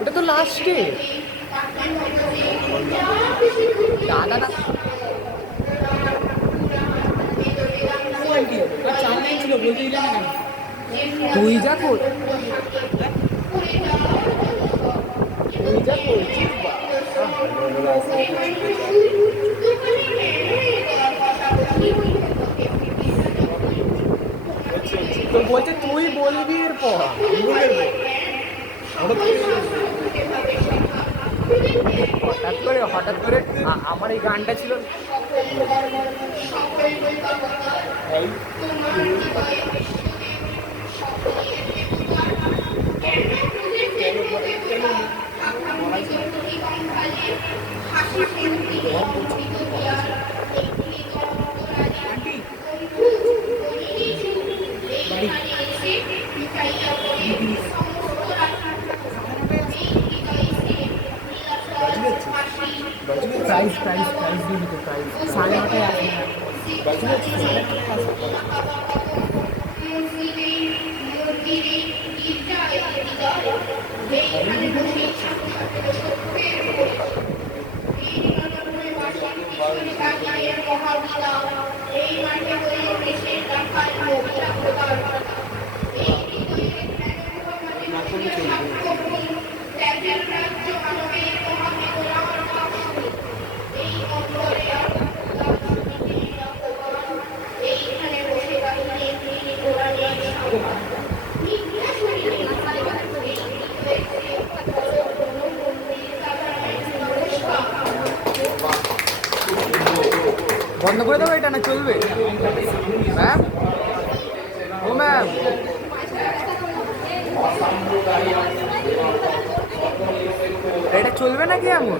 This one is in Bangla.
ওটা তো লাস্টে দাদা তুই যা কর তুই যা করছিস তো বলছে তুই বলবি এরপর হঠাৎ করে আমার এই গানটা ছিল প্রাইস দিয়ে দিতে প্রাইস 9:30 বন্ধ করে দেবো এটা না চলবে ম্যাম ও ম্যাম এটা চলবে নাকি এমন